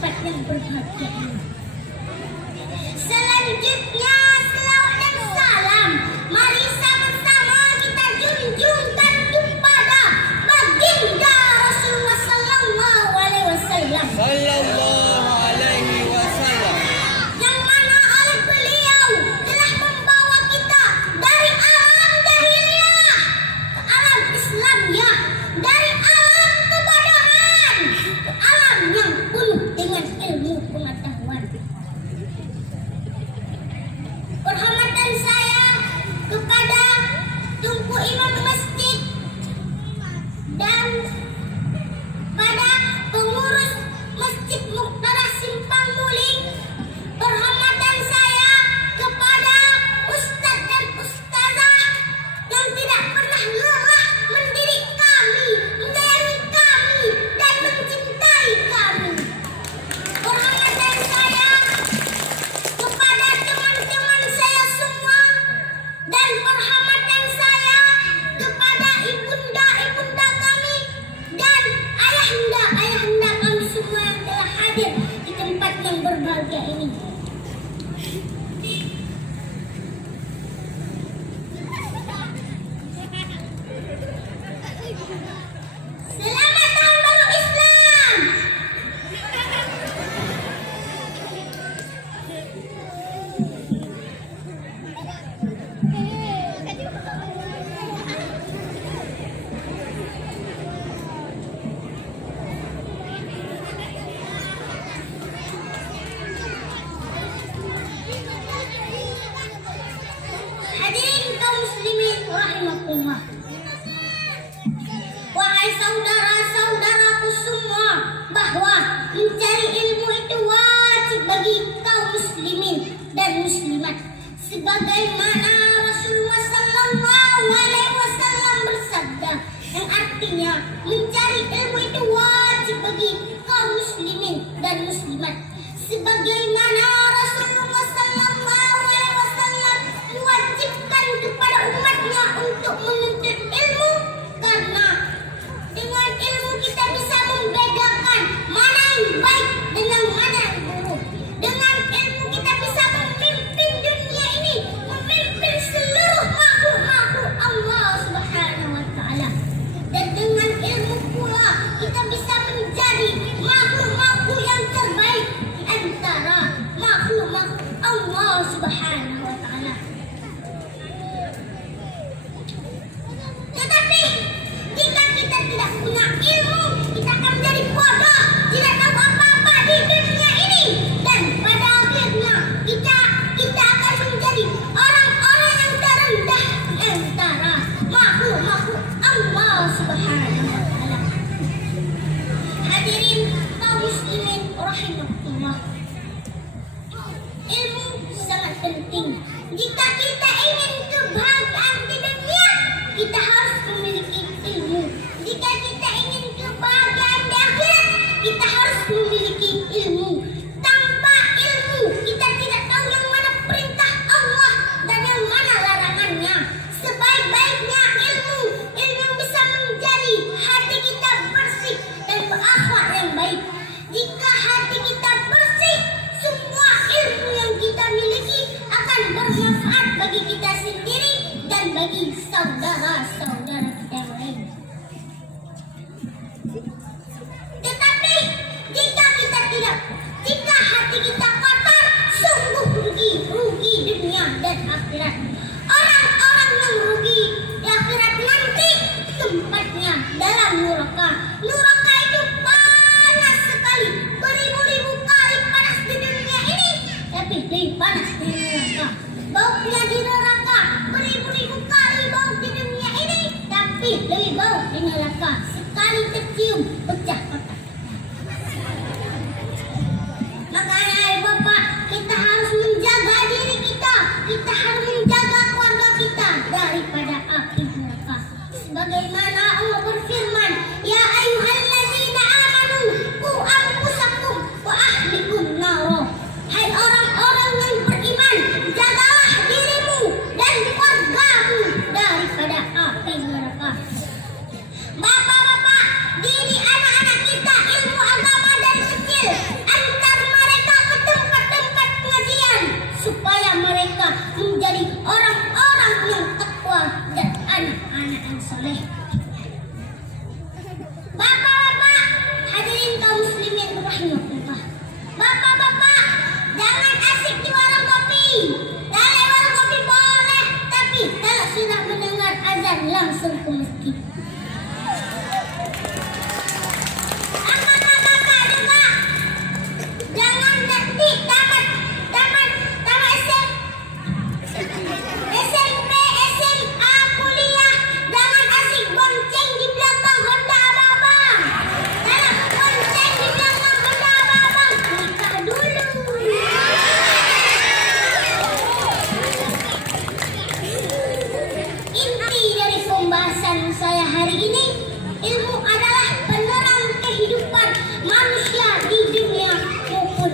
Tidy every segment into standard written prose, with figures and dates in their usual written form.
tempat yang berbahagia ini. Selanjutnya, selawat dan salam mari sama-sama kita junjungkan kepada baginda Rasulullah sallallahu alaihi wasallam. Yang mana oleh beliau telah membawa kita dari alam jahiliyah ke alam Islamiyah, dari alam kebodohan ke alam yang penuh dengan ilmu pengetahuan. Penghormatan saya kepada Tunku Imam Masjid dan pada pengurus Masjid Muqtada Simpang Muling. Penghormatan saya kepada ustaz dan ustazah yang tidak pernah lelah mendidik kami, menyayangi kami dan mencintai kami. Penghormatan saya kepada teman-teman saya semua, dan penghormatan saya kepada ibunda-ibunda kami dan ayahanda-ayahanda kami semua yang telah hadir di tempat yang berbahagia ini. Selamat Tahun Baru Islam. Hadirin kaum muslimin rahimakumullah. Wahai saudara-saudaraku semua, bahwa mencari ilmu itu wajib bagi kaum muslimin dan muslimat. Sebagaimana Rasulullah sallallahu alaihi wasallam bersabda, yang artinya mencari ilmu itu wajib bagi kaum muslimin dan muslimat. Sebagaimana Rasulullah sallallahu alaihi wasallam mewajibkan kepada umatnya untuk menuntut ilmu, karena dengan ilmu kita bisa membedakan mana yang baik dengan mana yang buruk. Dengan ilmu kita bisa memimpin dunia ini, memimpin seluruh makhluk-makhluk Allah Subhanahu wa taala. Dan dengan ilmu pula kita bisa menjadi makhluk-makhluk yang terbaik di antara makhluk-makhluk Allah Subhanahu wa taala. Tetapi jika kita tidak punya ilmu, kita akan menjadi bodoh, tidak tahu apa-apa di dunia ini, dan pada akhirnya kita akan menjadi orang-orang yang terendah di antara makhluk-makhluk Allah Subhanahu wa taala. Hadirin kaum muslimin rahimakumullah. Ilmu sangat penting. Jika kita ingin kebahagiaan di dunia, kita harus memiliki ilmu. Jika kita ingin kebahagiaan di akhirat, kita harus memiliki ilmu. Tanpa ilmu, kita tidak tahu yang mana perintah Allah dan yang mana larangannya. Sebaik-baiknya ilmu yang bisa menjadi hati kita bersih dan berakhlak yang baik. Jika hati kita bersih, semua ilmu yang kita miliki akan bermanfaat bagi kita sendiri dan bagi saudara-saudara kita yang lain. Tetapi jika hati kita kotor, sungguh rugi dunia dan akhirat. Orang-orang yang rugi di akhirat nanti tempatnya dalam neraka. Neraka itu panas sekali, beribu-ribu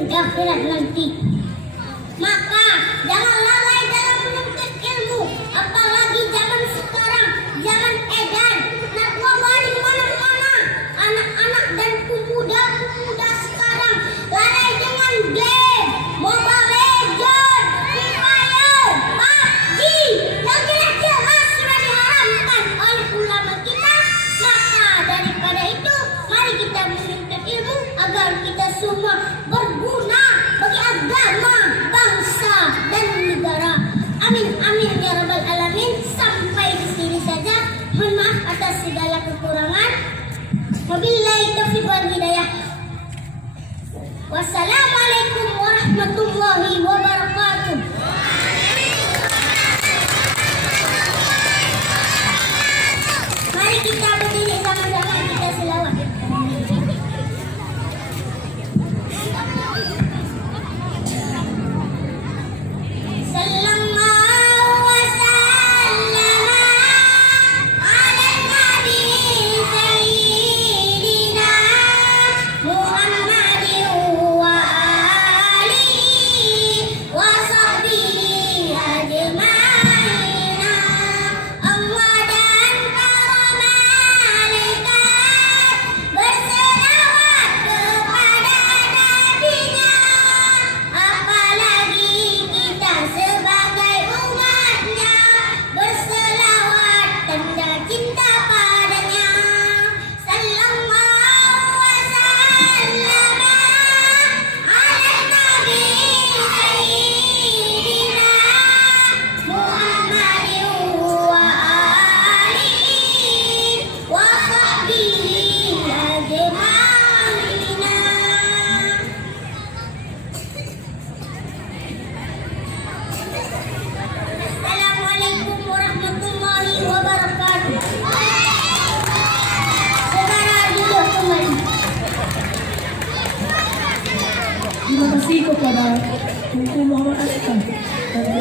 di akhirat nanti. Maka jangan lalai dalam menuntut ilmu, apalagi zaman sekarang, zaman edan, narkoba di mana-mana. Anak-anak dan pemuda-pemuda sekarang lalai dengan game, Mobile Legends, Free Fire, PUBG yang jelas-jelas sudah diharamkan oleh ulama kita. Maka daripada itu, mari kita menuntut ilmu agar kita semua berguna bagi agama, bangsa dan negara. Amin amin ya rabbal alamin. Sampai di sini saja. Mohon maaf atas segala kekurangan. Wabillahi taufiq wal hidayah. Wassalamualaikum warahmatullahi wabarakatuh. Mari kita berdiri sama-sama, kita selawat. Sallallahu wasallama ala nabi sayyidina Muhammadin wa alihi wa sahbihi ajma'in. Allah dan para malaikat berselawat kepada nabinya, apalagi kita sebagai umatnya berselawat tanda cinta padanya. Sallallahu wasallama ala nabi sayyidina Muhammadin wa alihi wa sahbihi ajma'in. Assalamualaikum warahmatullahi wabarakatuh. Saudara duduk kembali. Terima kasih kepada Tunku Muhammad Askan dan